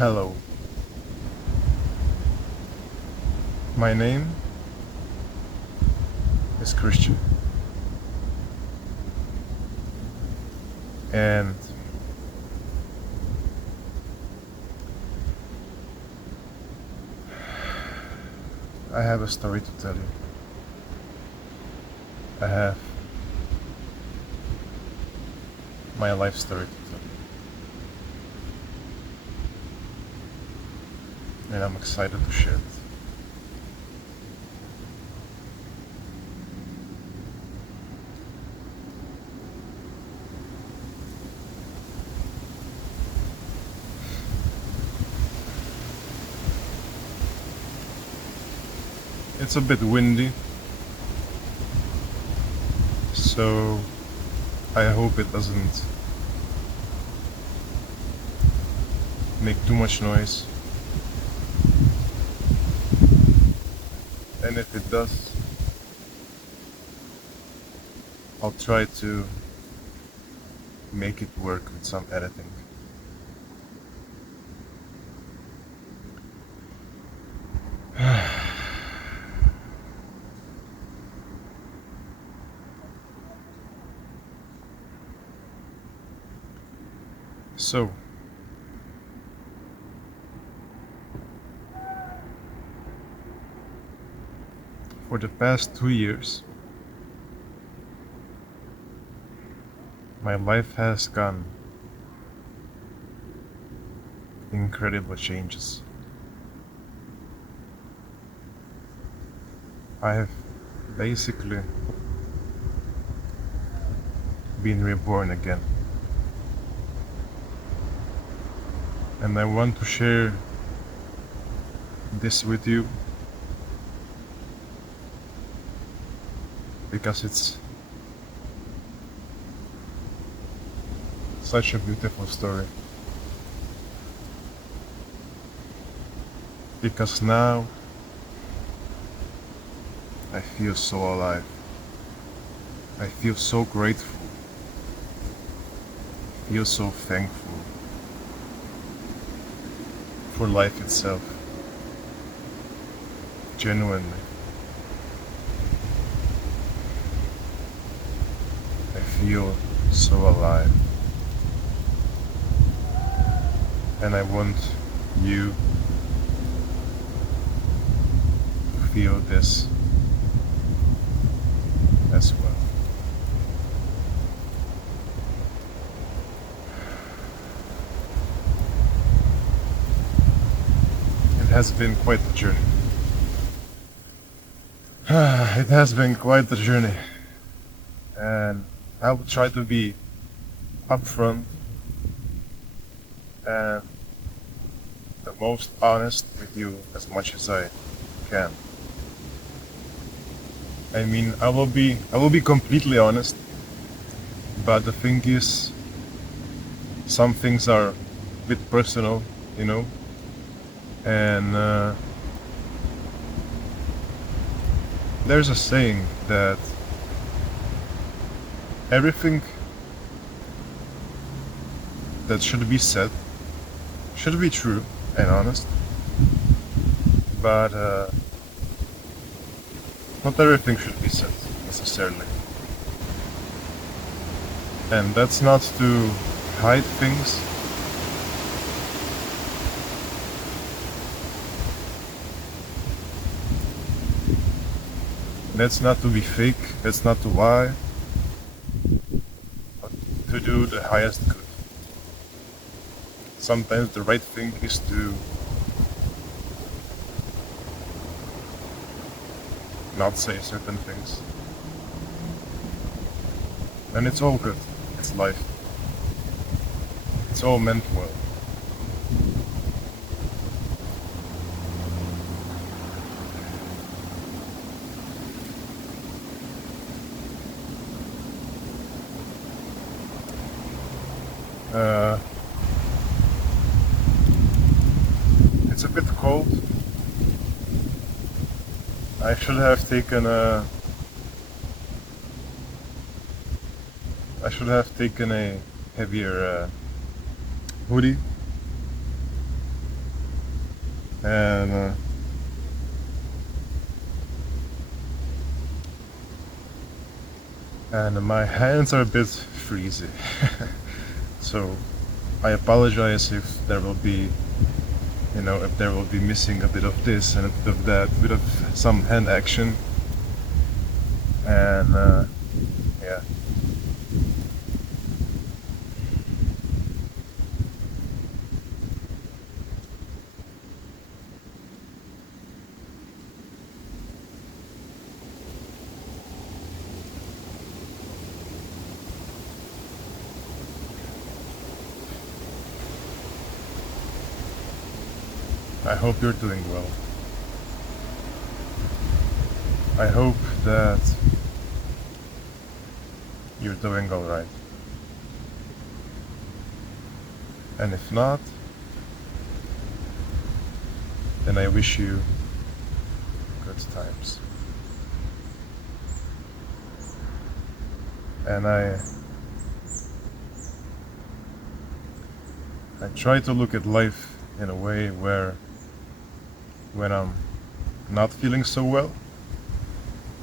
Hello, my name is Kristian, and I have a story to tell you. I have my life story to tell you, and I'm excited to share it. It's a bit windy, so I hope it doesn't make too much noise. And if it does, I'll try to make it work with some editing. So, for the past 2 years, my life has gone incredible changes. I have basically been reborn again. And I want to share this with you because it's such a beautiful story. Because now I feel so alive. I feel so grateful. I feel so thankful for life itself. Genuinely. I feel so alive. And I want you to feel this as well. It has been quite a journey. It has been quite a journey. And I will try to be upfront and the most honest with you as much as I can. I mean, I will be completely honest, but the thing is, some things are a bit personal, you know, and there's a saying that everything that should be said should be true and honest, but not everything should be said necessarily. And that's not to hide things. That's not to be fake, that's not to lie, but to do the highest good. Sometimes the right thing is to not say certain things. And it's all good. It's life. It's all meant well. It's a bit cold. I should have taken a heavier hoodie, and my hands are a bit freezy. So I apologize if there will be, if there will be missing a bit of this and a bit of that, a bit of some hand action, and yeah. I hope you're doing well. I hope that you're doing alright. And if not, then I wish you good times. And I try to look at life in a way where when I'm not feeling so well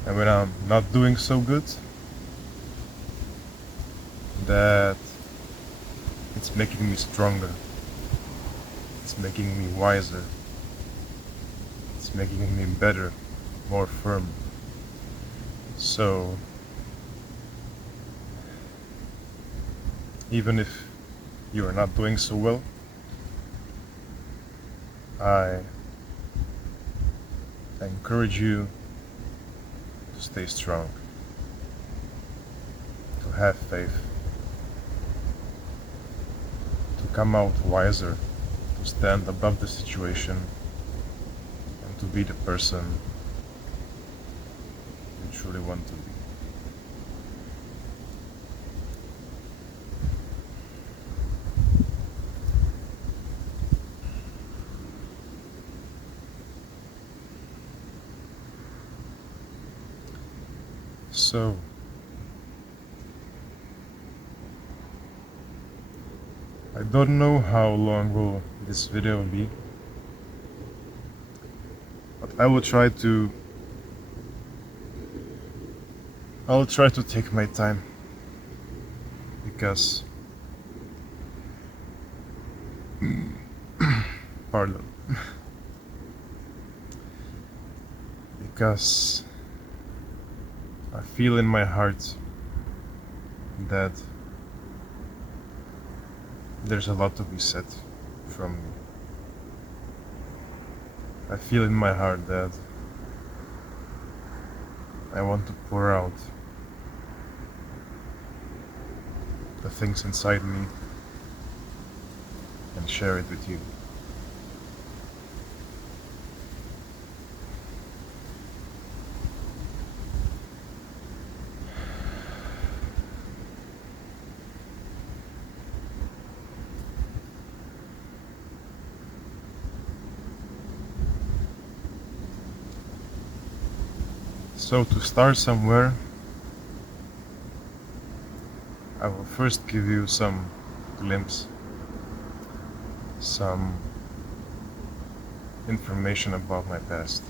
and when I'm not doing so good, that it's making me stronger, it's making me wiser, it's making me better, more firm. So even if you are not doing so well, I encourage you to stay strong, to have faith, to come out wiser, to stand above the situation, and to be the person you truly want to be. So, I don't know how long will this video be, but I'll try to take my time, because pardon, because I feel in my heart that there's a lot to be said from me. I feel in my heart that I want to pour out the things inside me and share it with you. So to start somewhere, I will first give you some glimpse, some information about my past.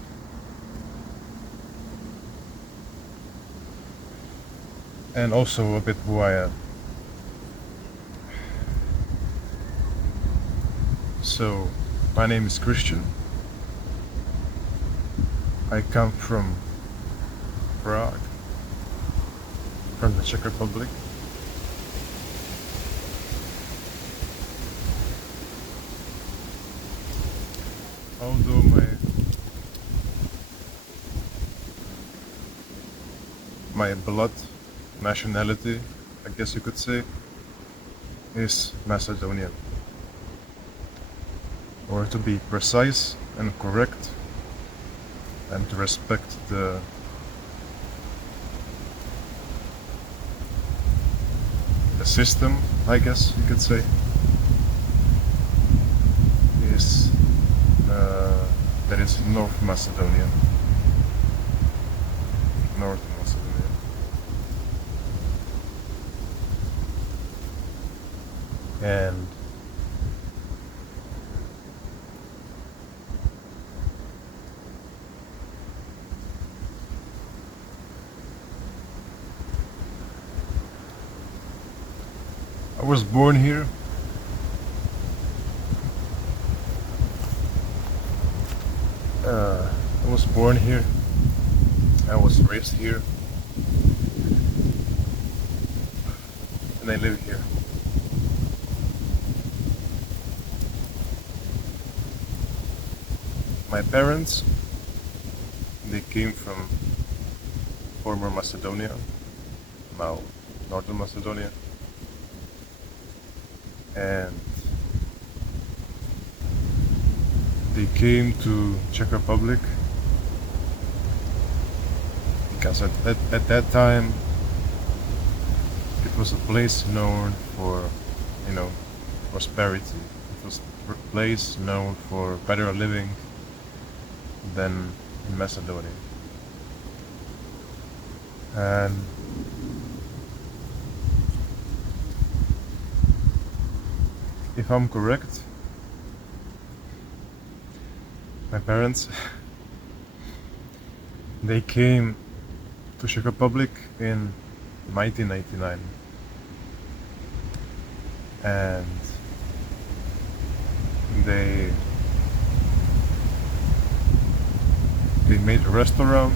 And also a bit who I am. So, my name is Kristian. I come from Prague, from the Czech Republic. Although my blood nationality, I guess you could say, is Macedonian. Or to be precise and correct, and to respect the system, I guess you could say, is that is North Macedonia. North Macedonia. And I was born here. I was born here. I was raised here, and I live here. My parents, they came from former Macedonia, now Northern Macedonia, and they came to Czech Republic because at that time it was a place known for, prosperity. It was a place known for better living than in Macedonia. And if I'm correct, my parents, they came to Czech Republic in 1999, and they made a restaurant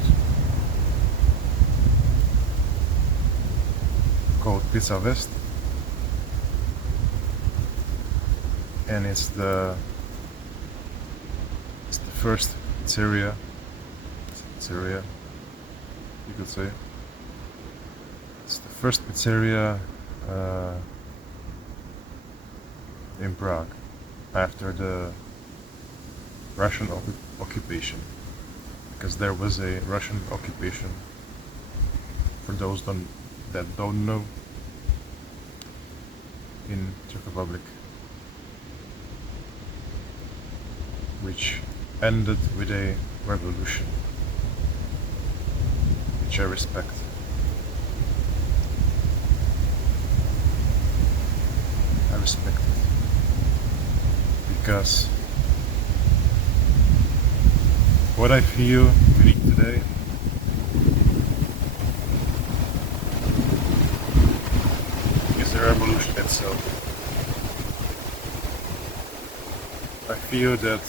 called Pizza West, and it's the first pizzeria, you could say. It's the first pizzeria in Prague after the Russian occupation, because there was a Russian occupation, for those that don't know, in Czech Republic, which ended with a revolution, which I respect. I respect it because what I feel feeling today is the revolution itself. I feel that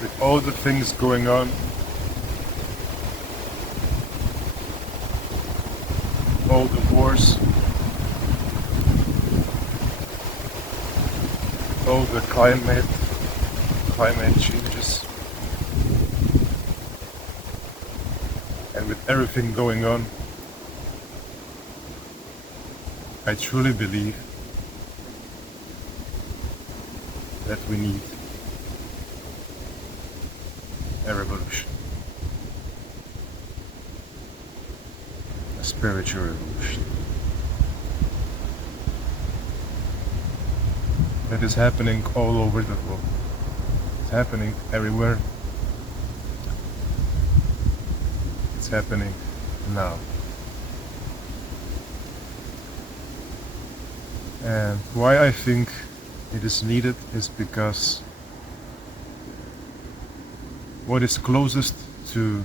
with all the things going on, all the wars, all the climate changes, and with everything going on, I truly believe that we need a revolution, a spiritual revolution that is happening all over the world. It's happening everywhere. It's happening now. And why I think it is needed is because what is closest to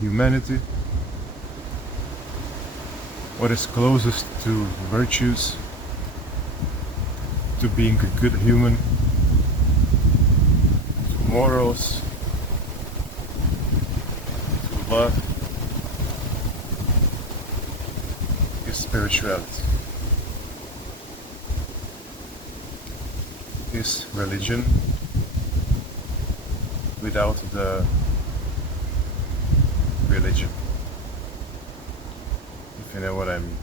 humanity, what is closest to virtues, to being a good human, to morals, to love, is spirituality. Is religion without the religion, if you know what I mean.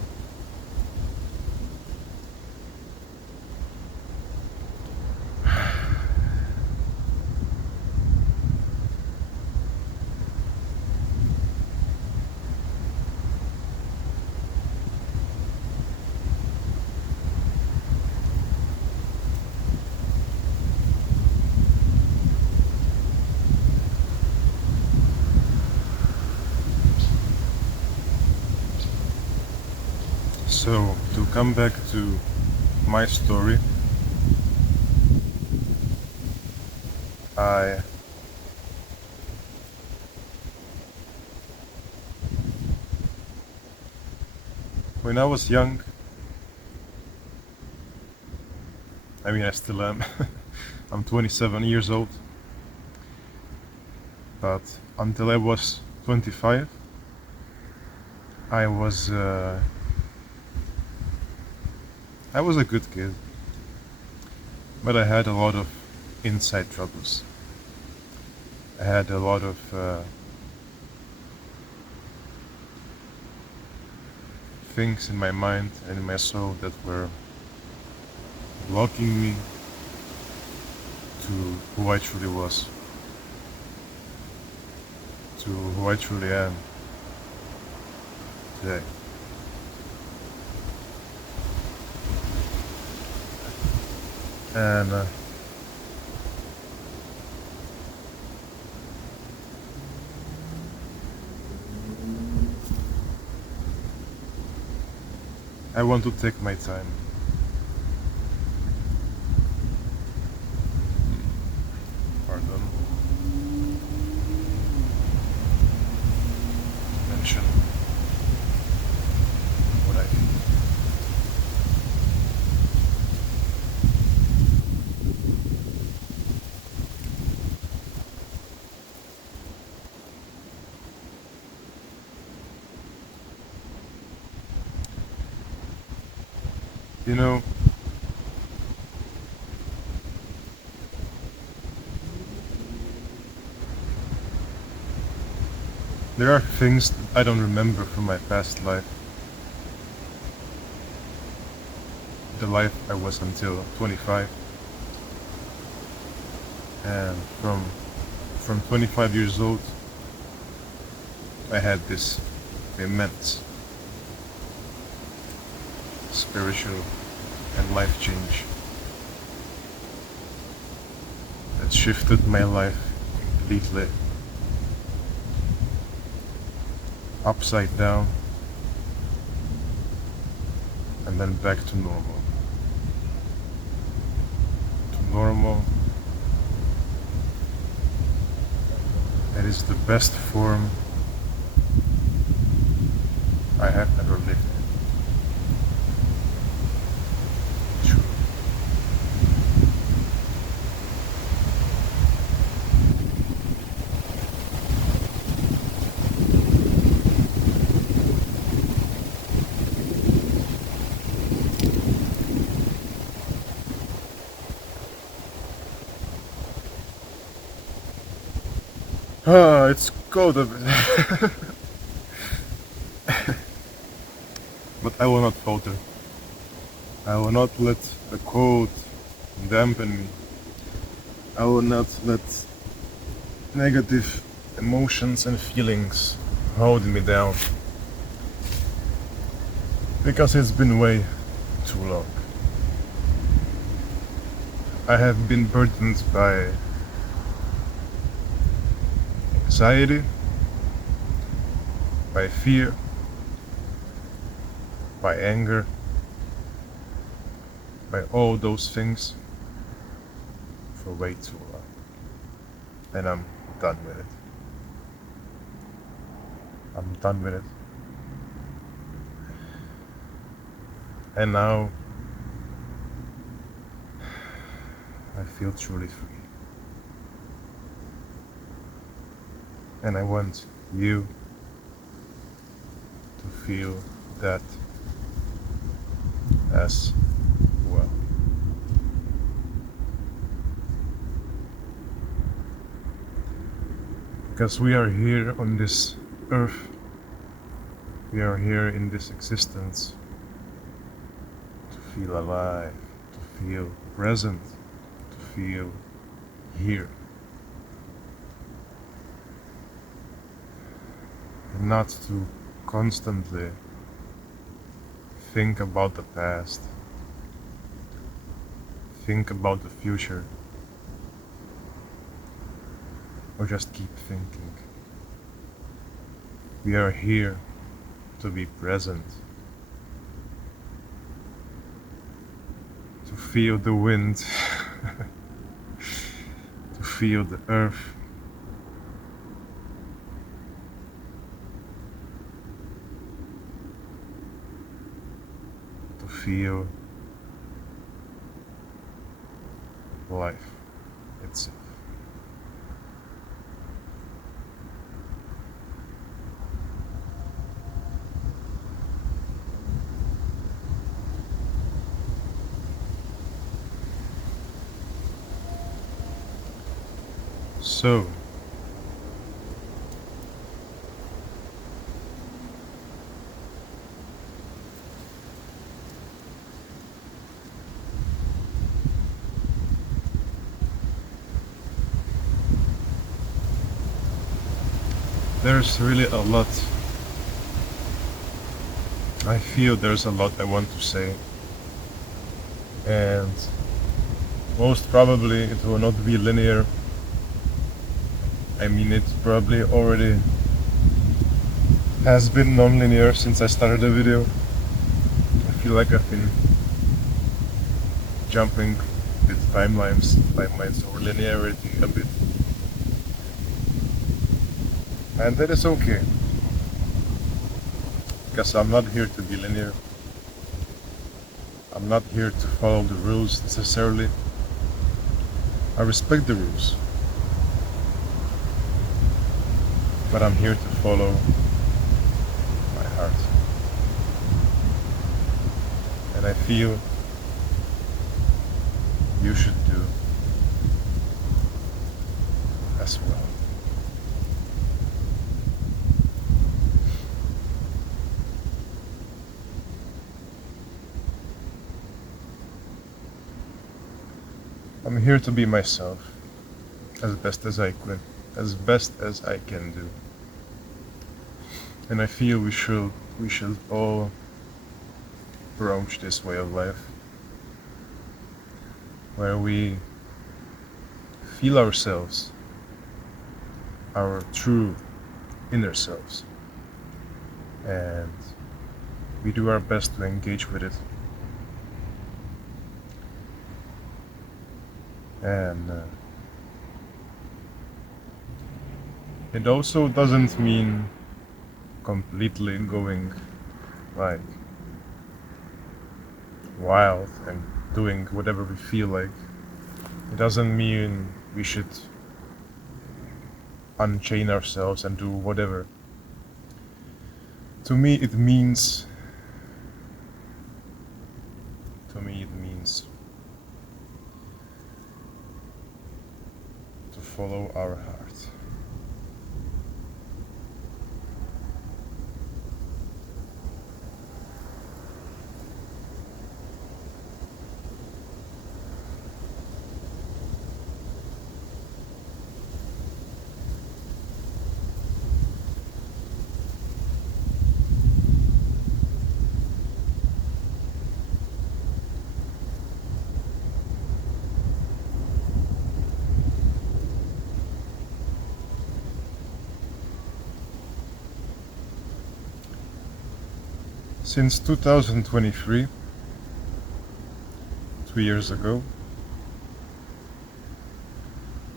So, to come back to my story, I When I was young, I mean, I still am. I'm 27 years old, but until I was 25, I was I was a good kid, but I had a lot of inside troubles. I had a lot of things in my mind and in my soul that were blocking me to who I truly was, to who I truly am today. And I want to take my time. Pardon. To mention what I feel. You know, there are things I don't remember from my past life. The life I was until 25. And from 25 years old, I had this immense spiritual and life change that shifted my life completely upside down and then back to normal. To normal. That is the best form I have ever lived in. True. It's cold a bit. But I will not falter. I will not let the cold dampen me. I will not let negative emotions and feelings hold me down. Because it's been way too long. I have been burdened by anxiety, by fear, by anger, by all those things for way too long. And I'm done with it. I'm done with it. And now I feel truly free. And I want you to feel that as well. Because we are here on this earth, we are here in this existence to feel alive, to feel present, to feel here. And not to constantly think about the past, think about the future, or just keep thinking. We are here to be present, to feel the wind, to feel the earth, feel life itself. So, there's really a lot. I feel there's a lot I want to say, and most probably it will not be linear. I mean, it probably already has been non-linear since I started the video. I feel like I've been jumping with timelines over linearity a bit. And that is okay, because I'm not here to be linear. I'm not here to follow the rules necessarily. I respect the rules, but I'm here to follow my heart. And I feel you should do as well. I'm here to be myself as best as I can do. And I feel we should all approach this way of life where we feel ourselves, our true inner selves, and we do our best to engage with it. And it also doesn't mean completely going like wild and doing whatever we feel like. It doesn't mean we should unchain ourselves and do whatever. To me it means to follow our heart. Since 2023, 2 years ago,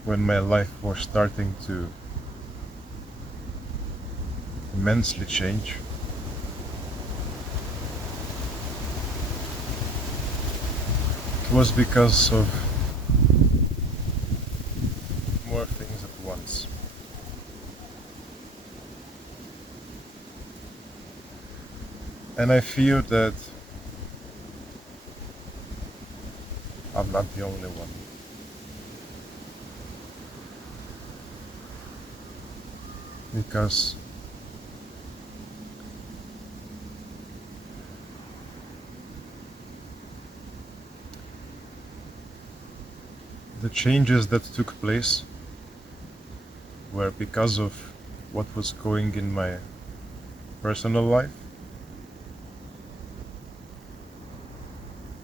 when my life was starting to immensely change, it was because of more things at once. And I feel that I'm not the only one. Because the changes that took place were because of what was going in my personal life,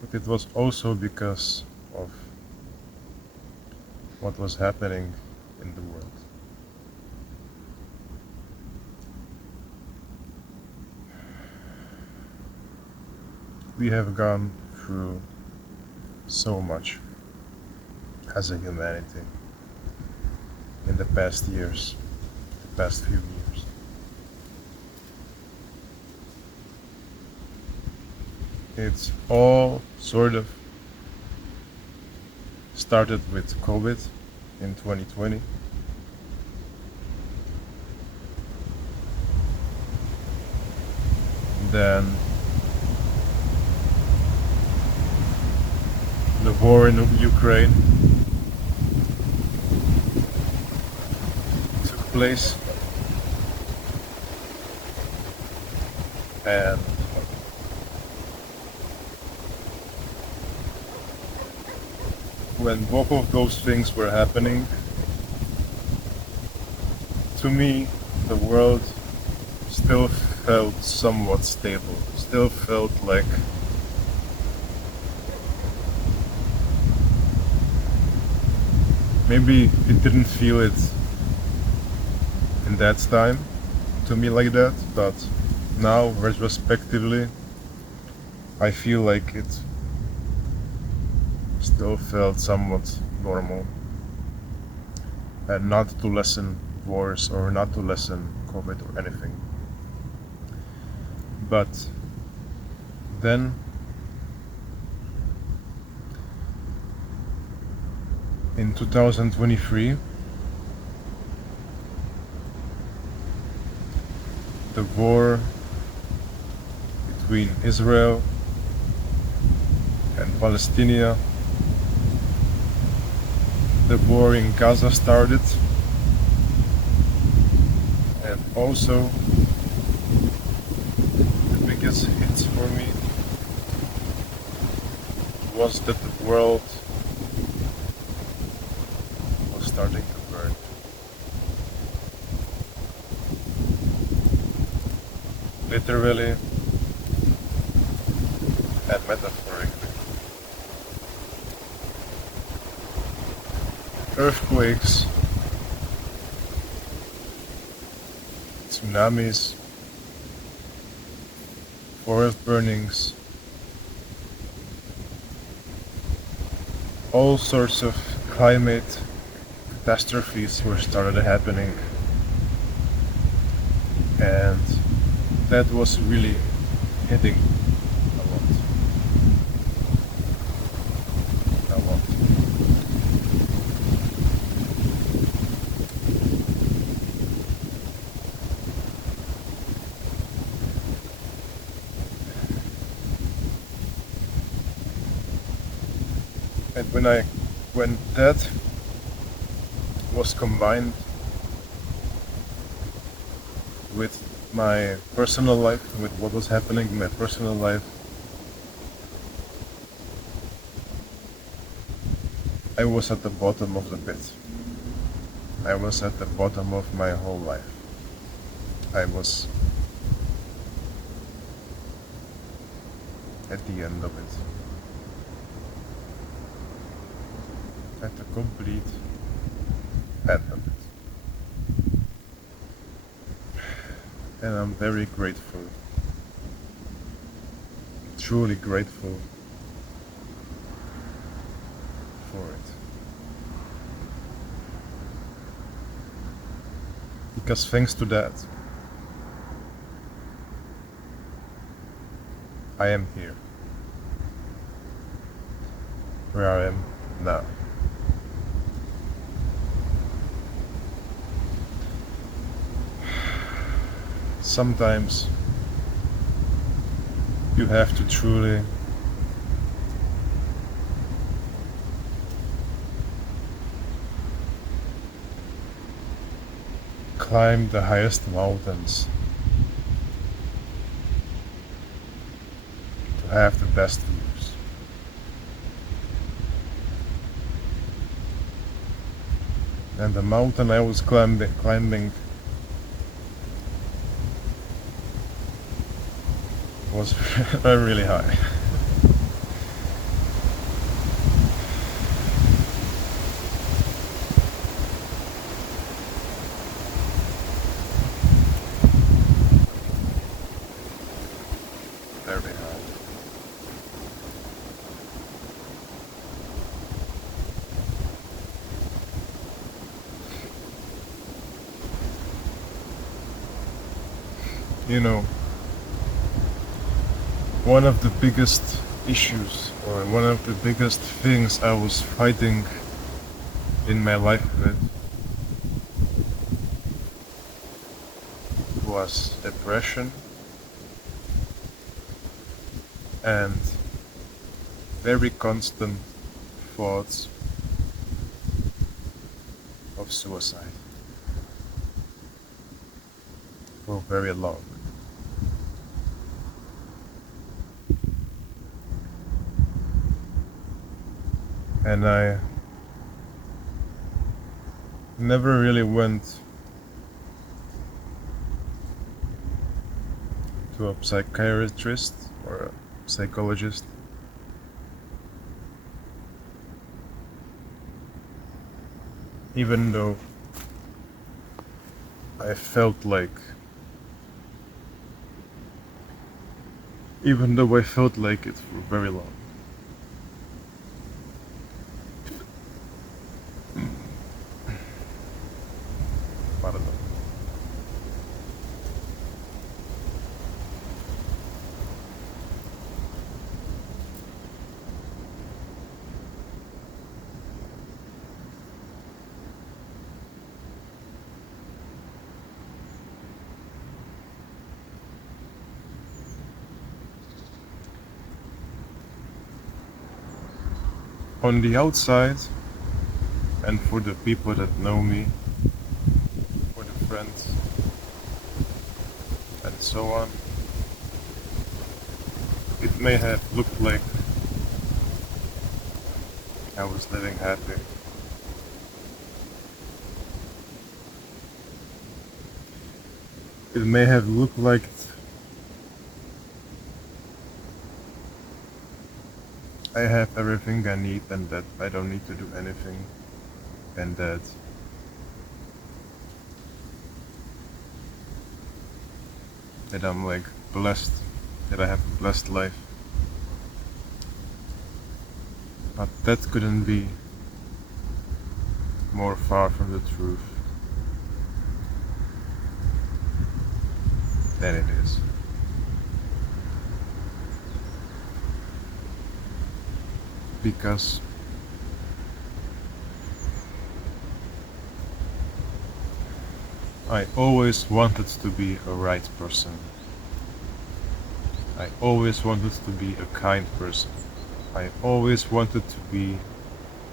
but it was also because of what was happening in the world. We have gone through so much as a humanity in the past years, the past few years. It's all sort of started with COVID in 2020. Then the war in Ukraine took place, and when both of those things were happening, to me, the world still felt somewhat stable, still felt like maybe it didn't feel it in that time to me like that, but now, retrospectively, I feel like it still felt somewhat normal, and not to lessen wars or not to lessen COVID or anything. But then, in 2023, the war between Israel and Palestine, the war in Gaza started, and also the biggest hits for me was that the world was starting to burn. Literally and metaphorically. Earthquakes, tsunamis, forest burnings, all sorts of climate catastrophes were started happening, and that was really hitting a lot. A lot. And when that was combined with my personal life, with what was happening in my personal life, I was at the bottom of the pit. I was at the bottom of my whole life. I was at the end of it. At the complete end of it. And I'm very grateful, truly grateful for it. Because thanks to that, I am here, where I am now. Sometimes you have to truly climb the highest mountains to have the best views. And the mountain I was climbing was really high. Very high. You know, one of the biggest issues, or one of the biggest things I was fighting in my life with, was depression and very constant thoughts of suicide for very long. And I never really went to a psychiatrist or a psychologist, even though I felt like it for very long. Pardon. On the outside, and for the people that know me, for the friends, and so on, it may have looked like I was living happy. It may have looked like I have everything I need and that I don't need to do anything, and that I'm like blessed, that I have a blessed life. But that couldn't be more far from the truth than it is. Because I always wanted to be a right person. I always wanted to be a kind person. I always wanted to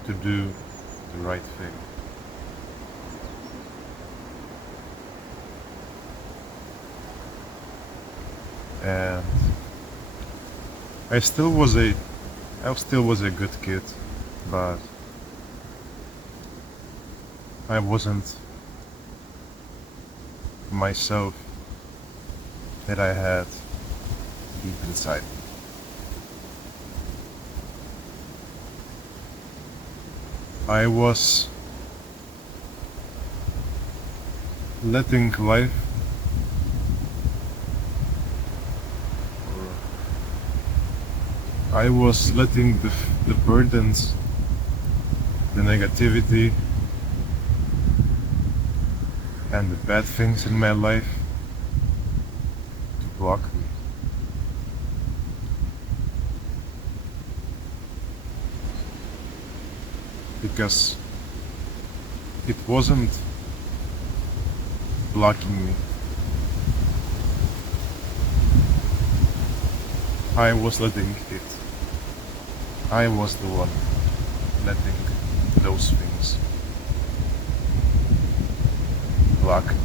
do the right thing. And I still was a good kid, but I wasn't myself that I had deep inside. I was letting life, I was letting the burdens, the negativity, and the bad things in my life to block me. Because it wasn't blocking me. I was letting it. I was the one letting those things block me.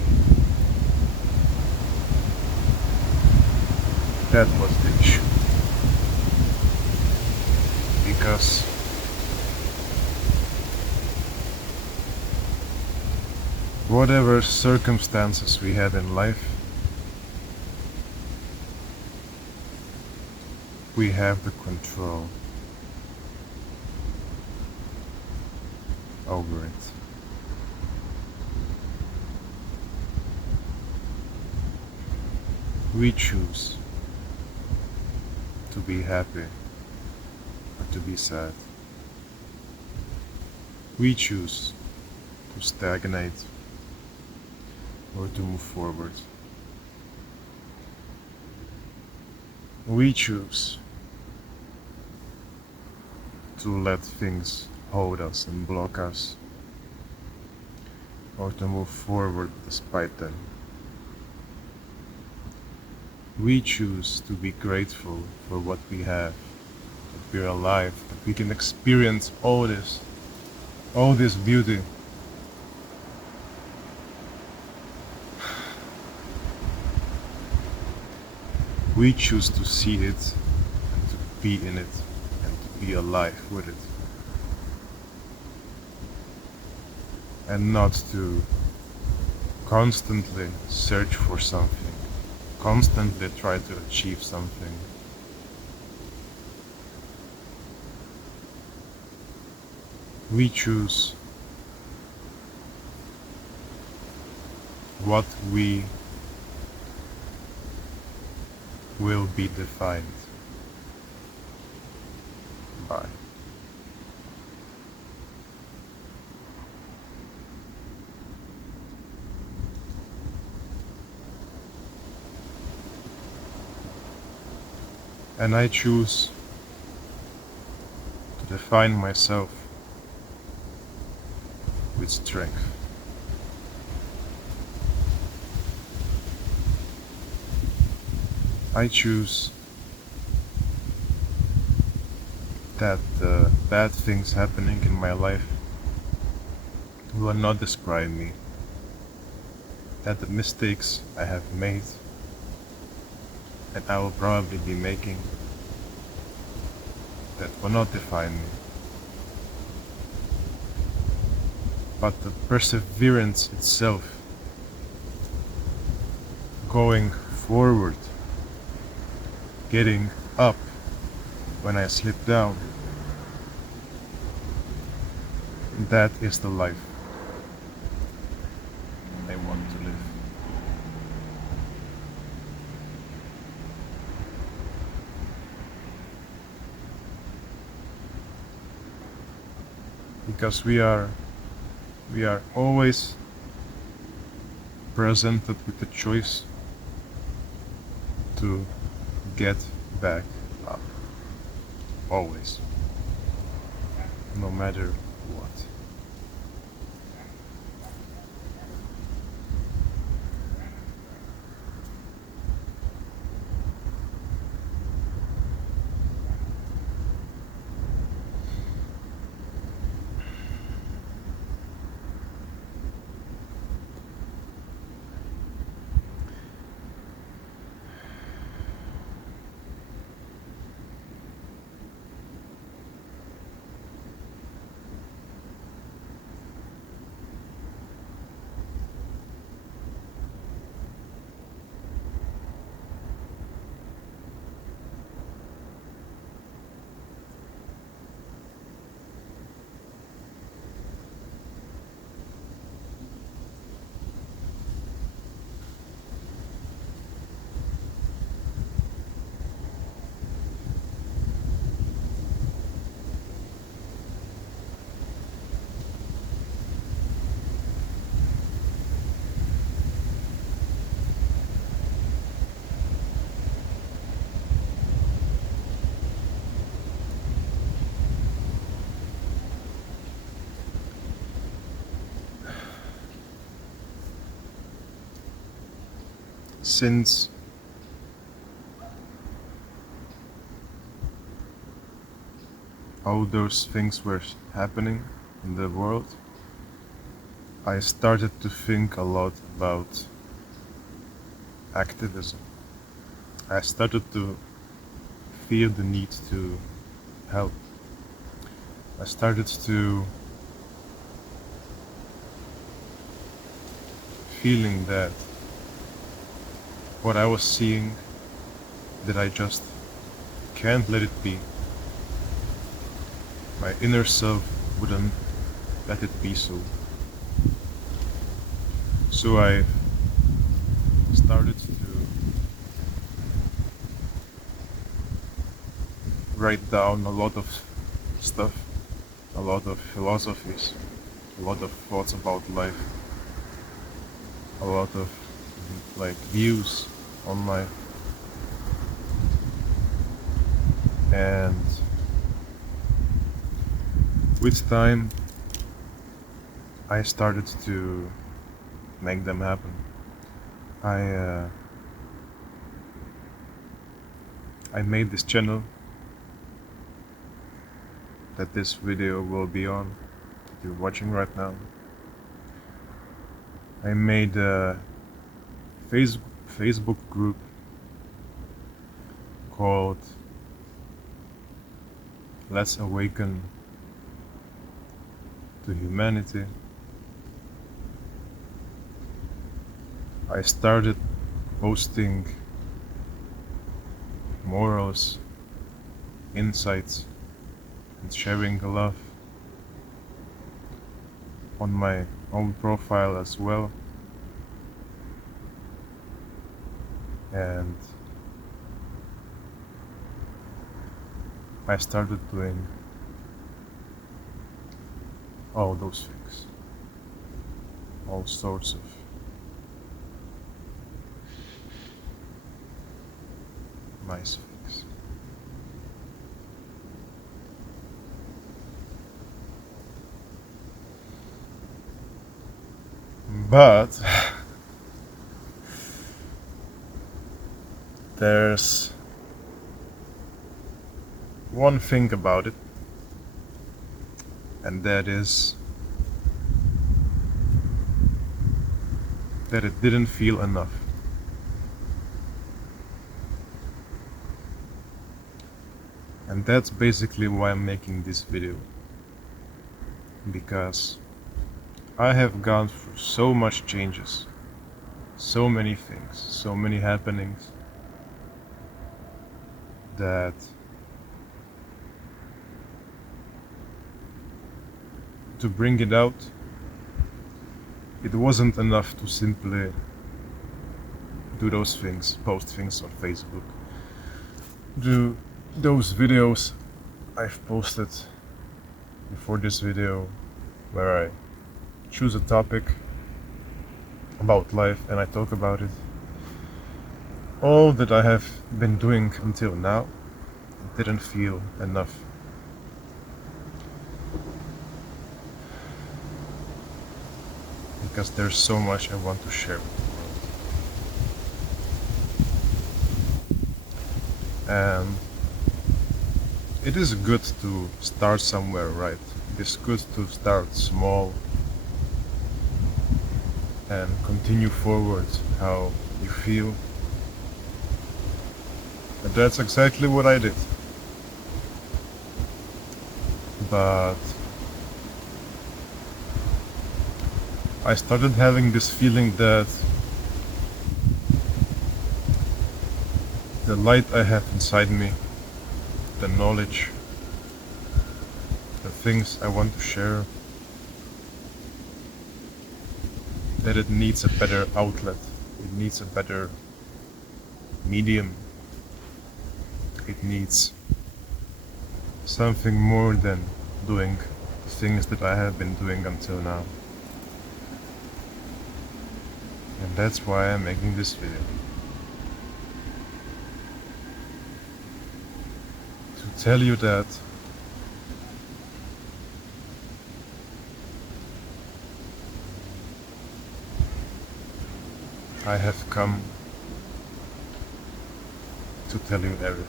That was the issue. Because whatever circumstances we had in life, we have the control over it. We choose to be happy or to be sad. We choose to stagnate or to move forward. We choose to let things hold us and block us, or to move forward despite them. We choose to be grateful for what we have, that we're alive, that we can experience all this beauty. We choose to see it and to be in it and to be alive with it, and not to constantly search for something, constantly try to achieve something. We choose what we will be defined by. And I choose to define myself with strength. I choose that the bad things happening in my life will not describe me, that the mistakes I have made and I will probably be making, that will not define me, but the perseverance itself, going forward, getting up when I slip down, that is the life I want to live. Because we are always presented with the choice to get back up. Always. No matter what. Since all those things were happening in the world, I started to think a lot about activism. I started to feel the need to help. I started to feeling that what I was seeing, that I just can't let it be. My inner self wouldn't let it be so. So I started to write down a lot of stuff, a lot of philosophies, a lot of thoughts about life, a lot of like views on life. And with time, I started to make them happen. I made this channel that this video will be on, that you're watching right now. I made a Facebook group called Let's Awaken to Humanity. I started posting morals, insights, and sharing love on my own profile as well. And I started doing all those things, all sorts of nice things. But there's one thing about it, and that is that it didn't feel enough. And that's basically why I'm making this video, because I have gone through so much changes, so many things, so many happenings, that to bring it out, it wasn't enough to simply do those things, post things on Facebook, do those videos I've posted before this video, where I choose a topic about life and I talk about it. All that I have been doing until now didn't feel enough. Because there's so much I want to share with the world. And it is good to start somewhere, right? It is good to start small and continue forward how you feel. And that's exactly what I did. But I started having this feeling that the light I have inside me, the knowledge, the things I want to share, that it needs a better outlet, it needs a better medium, it needs something more than doing the things that I have been doing until now. And that's why I'm making this video. To tell you that I have come to tell you everything.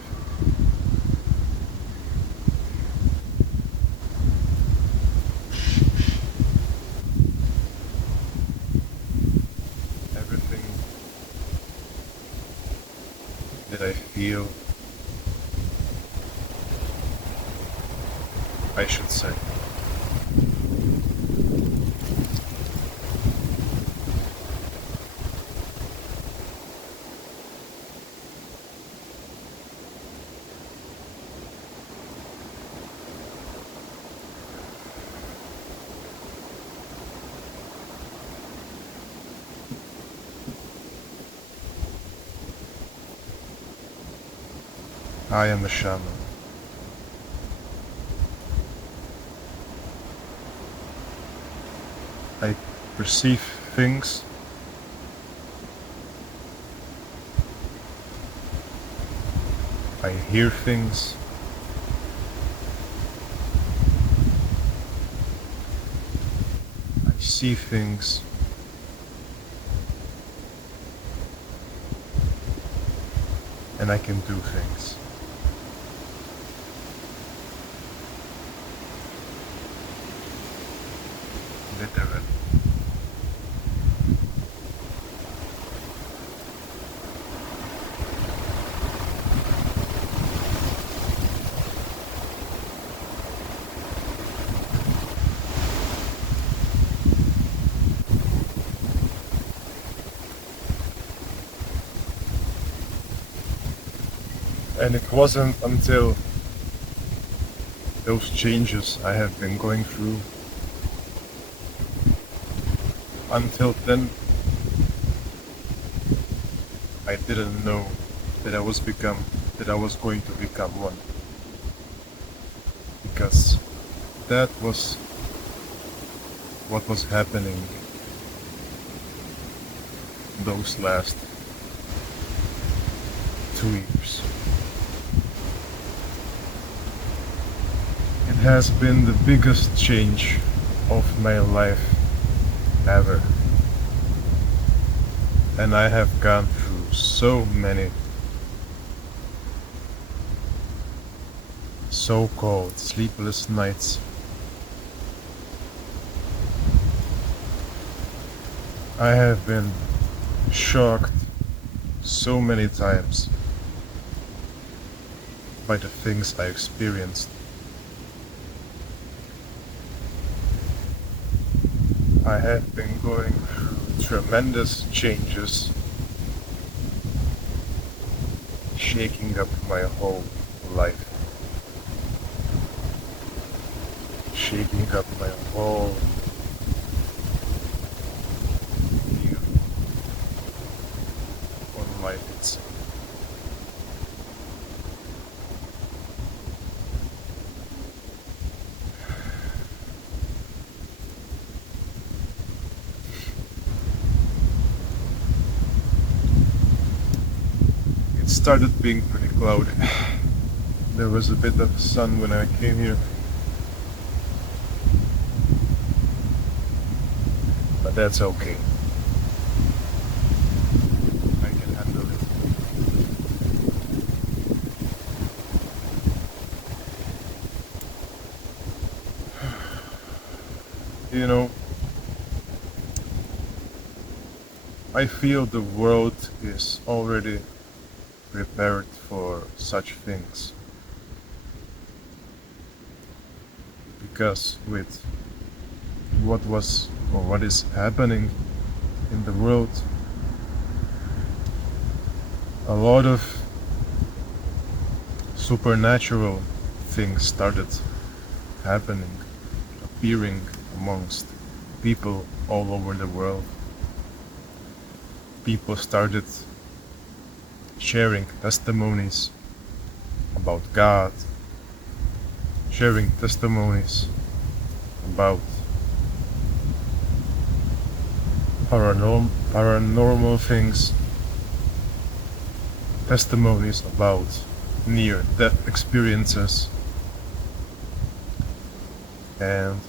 Everything that I feel I should say. I am a shaman. I perceive things. I hear things. see things, and I can do things. Literally. And it wasn't until those changes I have been going through, until then, I didn't know that I was going to become one. Because that was what was happening those last 2 years. It has been the biggest change of my life ever. And I have gone through so many so-called sleepless nights. I have been shocked so many times by the things I experienced. I have been going through tremendous changes, shaking up my whole life, shaking up my whole view on life itself. It started being pretty cloudy. There was a bit of sun when I came here, but that's okay. I can handle it. You know, I feel the world is already prepared for such things. Because with what is happening in the world, a lot of supernatural things started happening, appearing amongst people all over the world. People started sharing testimonies about God, sharing testimonies about paranormal things, testimonies about near-death experiences, and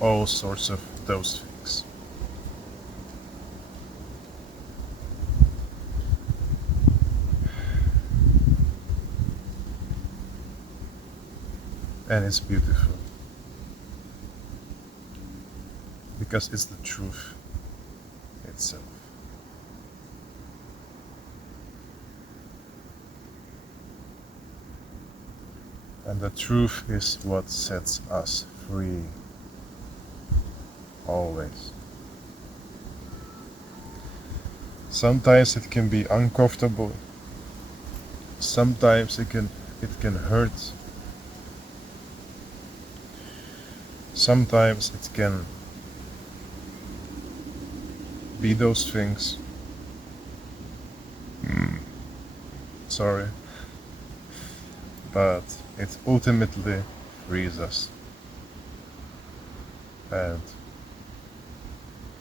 all sorts of those things. And it's beautiful because it's the truth itself. And the truth is what sets us free, always. Sometimes it can be uncomfortable, sometimes it can hurt, sometimes it can be those things. Sorry. But it ultimately frees us. And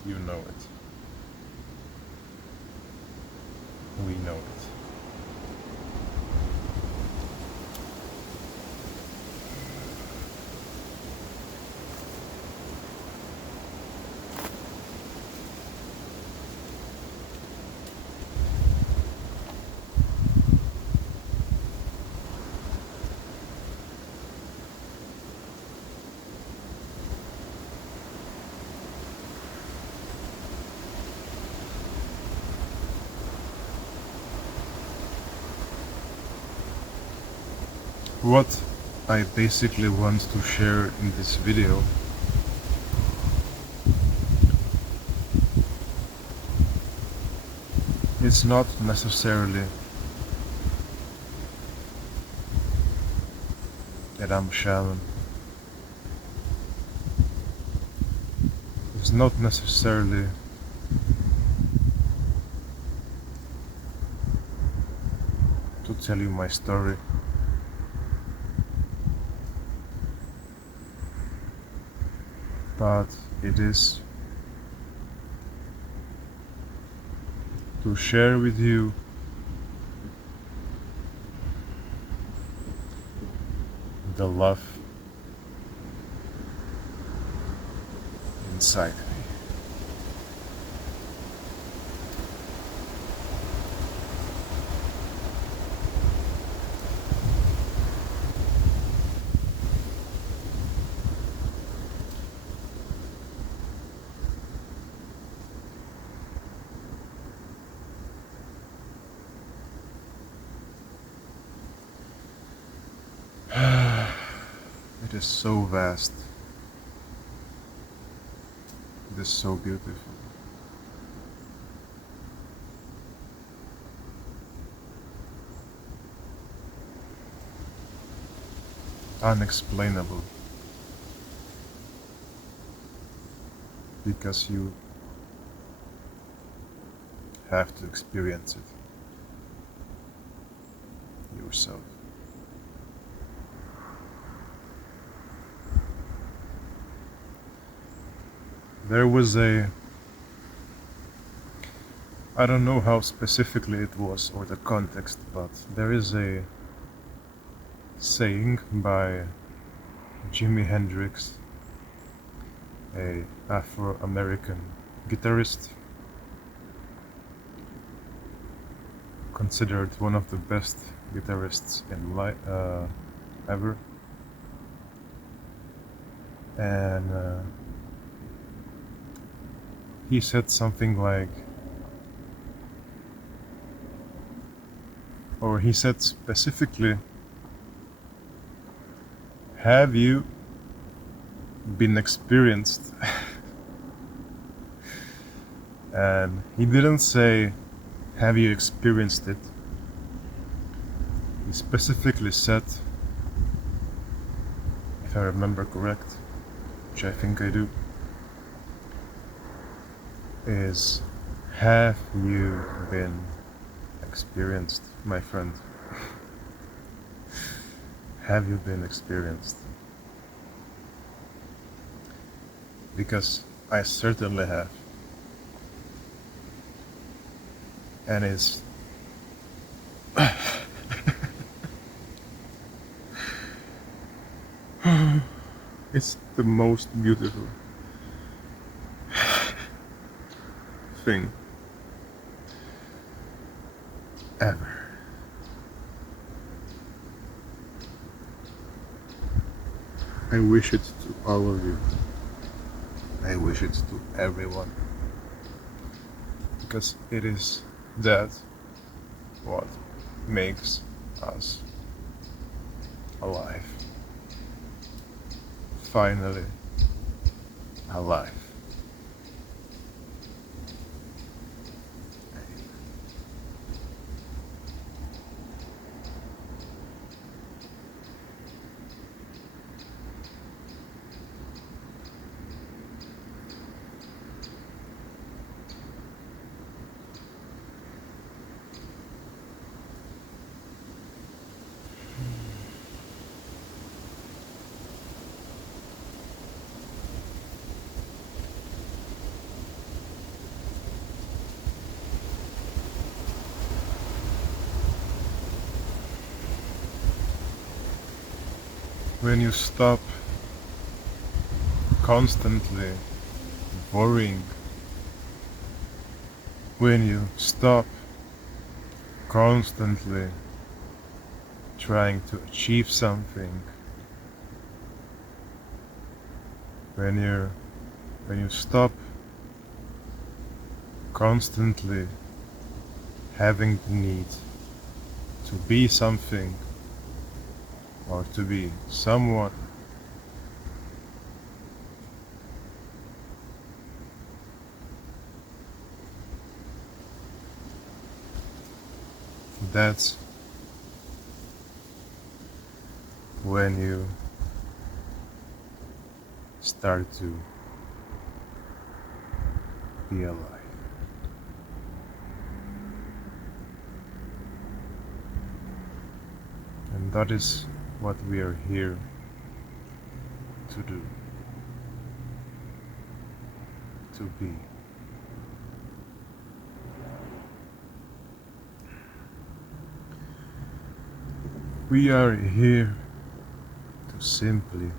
you know it. We know it. What I basically want to share in this video is not necessarily that I'm a shaman. It's not necessarily to tell you my story. But it is to share with you the love inside me. It is so vast. It is so beautiful. Unexplainable. Because you have to experience it yourself. There was I don't know how specifically it was or the context, but there is a saying by Jimi Hendrix, a Afro-American guitarist, considered one of the best guitarists in ever, and he said something like, or he said specifically, have you been experienced? And he didn't say, have you experienced it? He specifically said, if I remember correct, which I think I do, is, have you been experienced, my friend? Have you been experienced? Because I certainly have. And it's it's the most beautiful thing ever. I wish it to all of you. I wish it to everyone. Because it is that what makes us alive. Finally alive. When you stop constantly worrying, when you stop constantly trying to achieve something, when you stop constantly having the need to be something or to be someone. That's when you start to be alive. And that is what we are here to do, to be. We are here to simply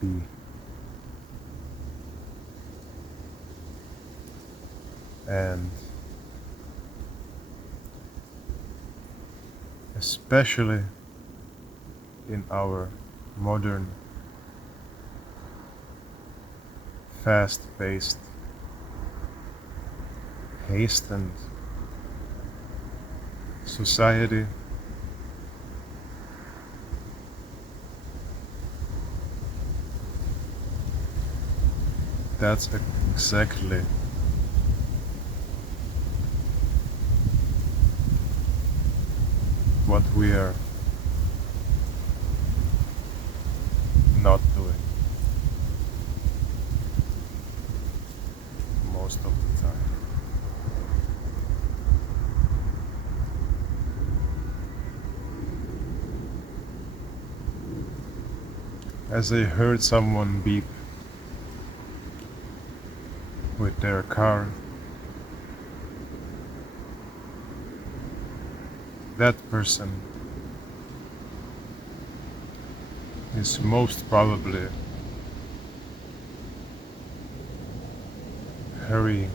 be. And especially in our modern, fast-paced, hastened society, that's exactly what we are not doing most of the time. As I heard someone beep with their car, that person is most probably hurrying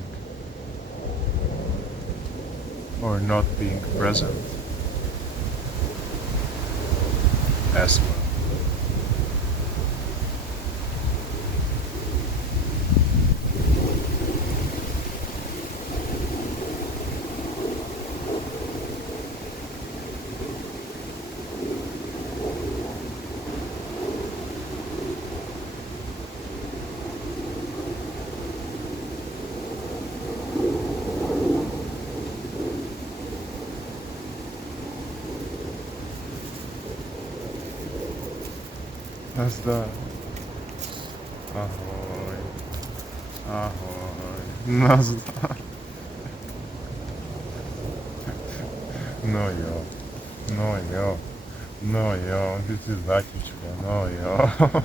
or not being present as well. That's the ahoy, ahoy, nazda. No jo, no jo, no jo, ty si zatička, no jo.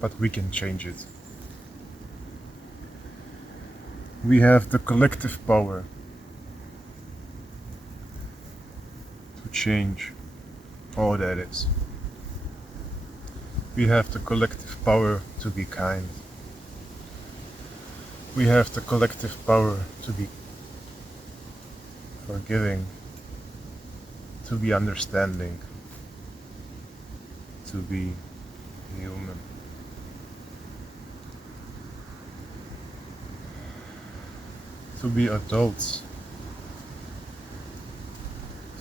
But we can change it. We have the collective power to change all that is. We have the collective power to be kind. We have the collective power to be forgiving, to be understanding, to be human. To be adults,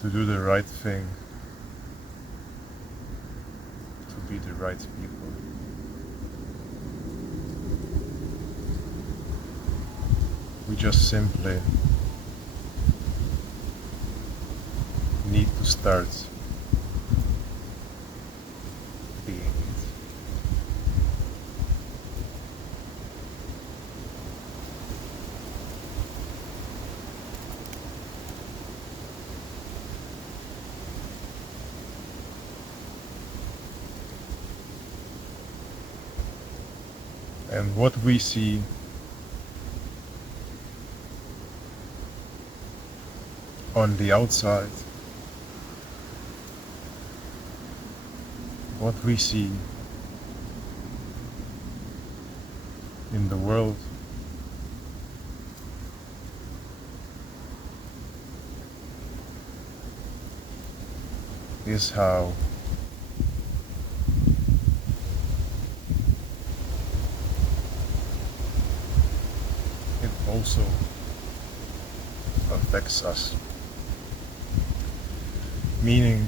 to do the right thing, to be the right people. We just simply need to start being it. And what we see on the outside, what we see in the world, is how it also affects us. Meaning,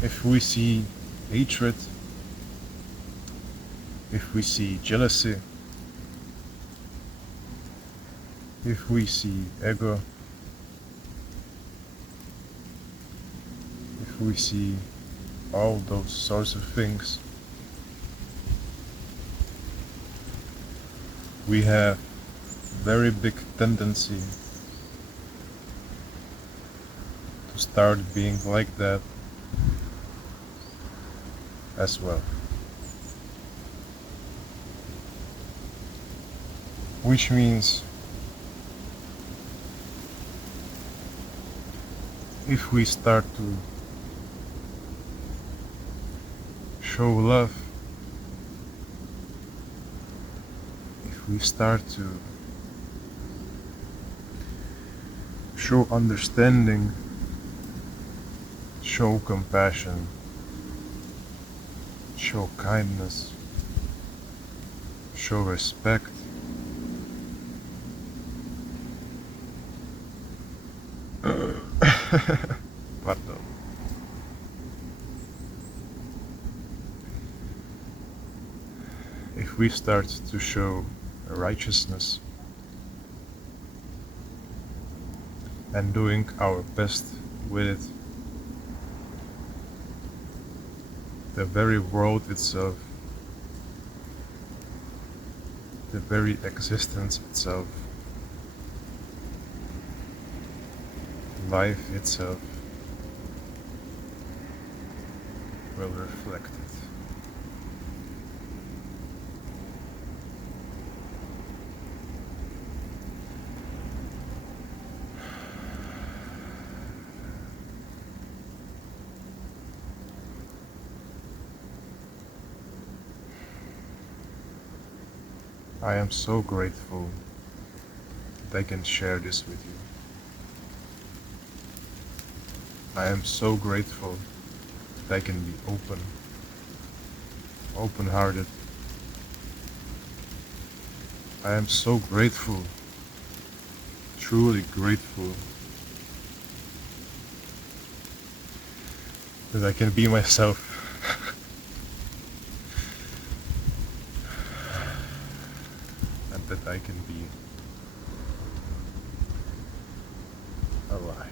if we see hatred, if we see jealousy, if we see ego, if we see all those sorts of things, we have very big tendency to start being like that as well. Which means if we start to show love, if we start to show understanding, show compassion, show kindness, show respect, pardon. If we start to show righteousness and doing our best with it, the very world itself, the very existence itself, life itself will reflect it. I am so grateful that I can share this with you. I am so grateful that I can be open-hearted. I am so grateful, truly grateful, that I can be myself. And that I can be alive.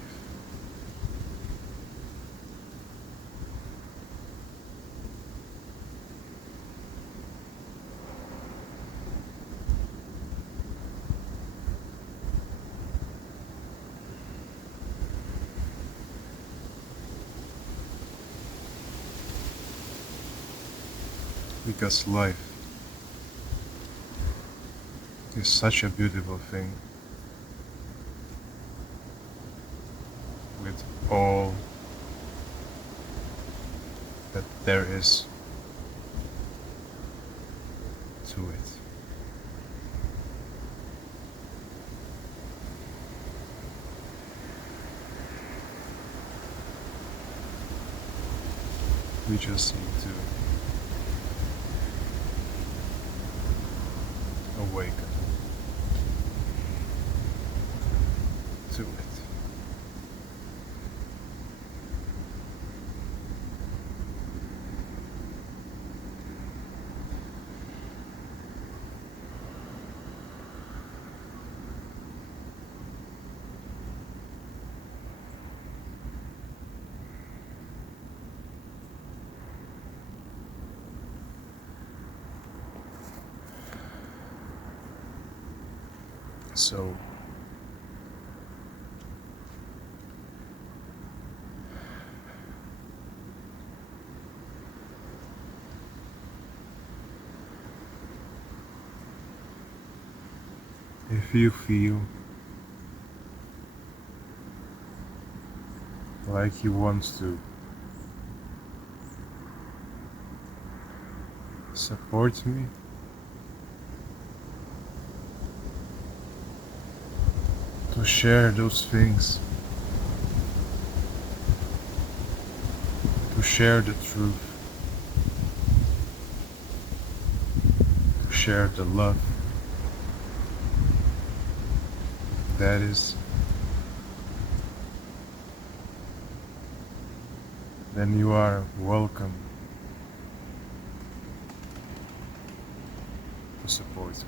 Because life is such a beautiful thing, with all that there is to it. We just need to awaken to it. So if you feel like he wants to support me, to share those things share the truth, to share the love that is, then you are welcome to support me.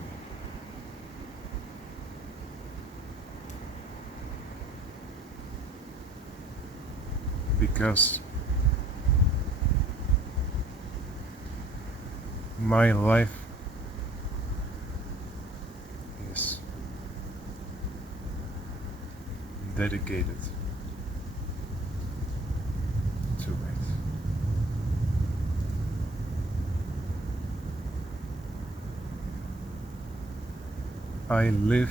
Because my life is dedicated to it. I live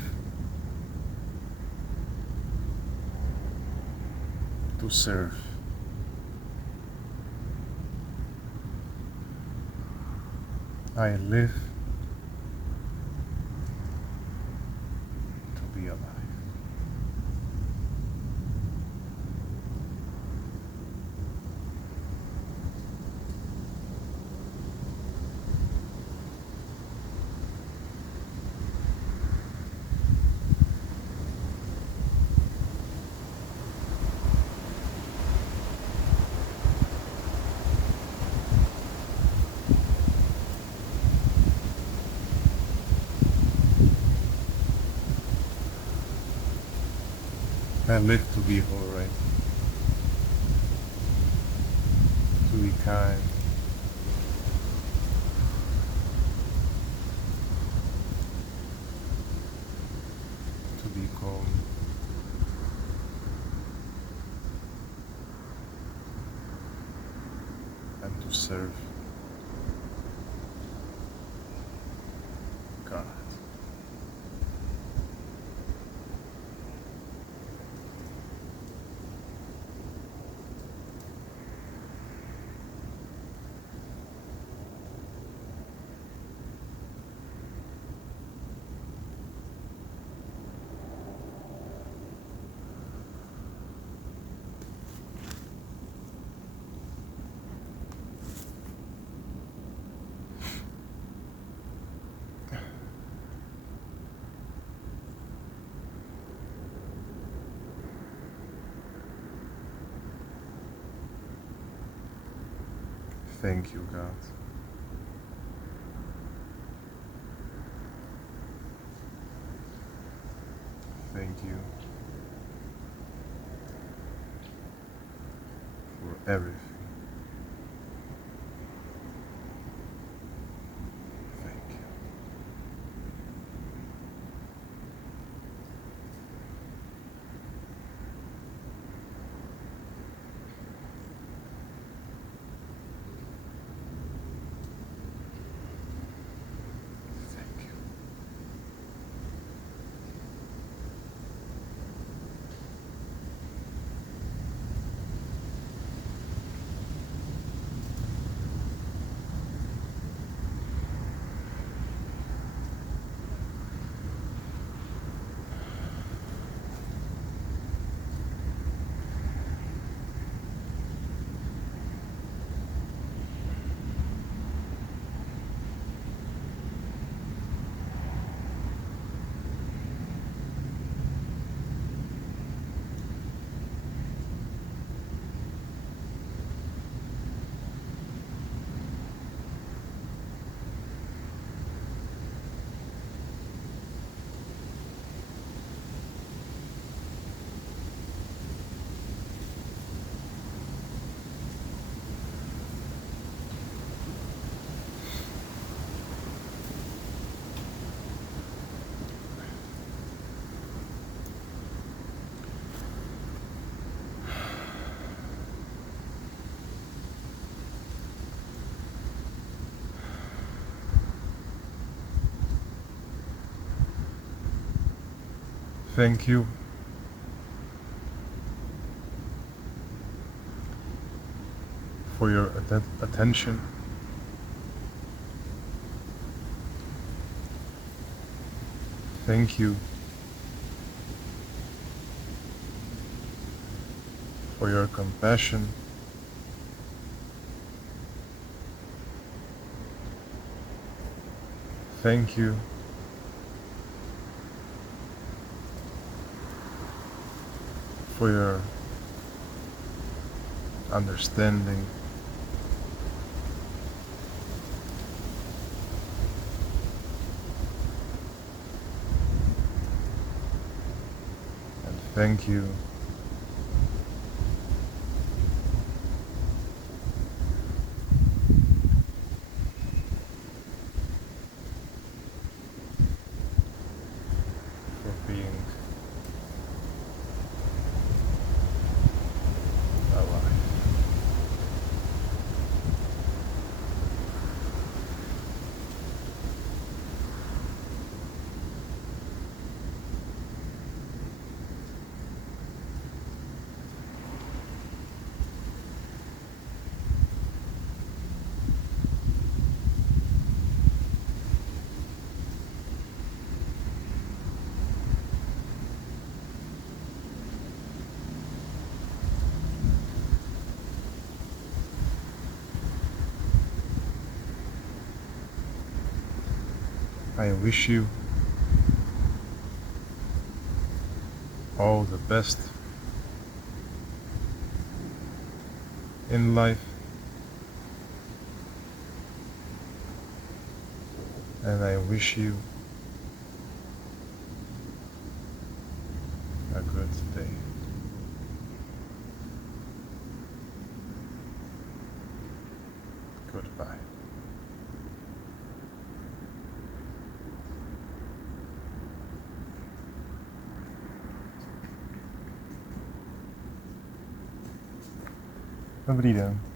to serve. I live to be alive. I live to be alright, to be kind, to be calm, and to serve God. Thank you, God. Thank you for everything. Thank you. Thank you. Thank you for your attention. Thank you for your compassion. thank you for your understanding. And thank you for being alive. I wish you all the best in life, and I wish you a good day. Goodbye. Dobrý den.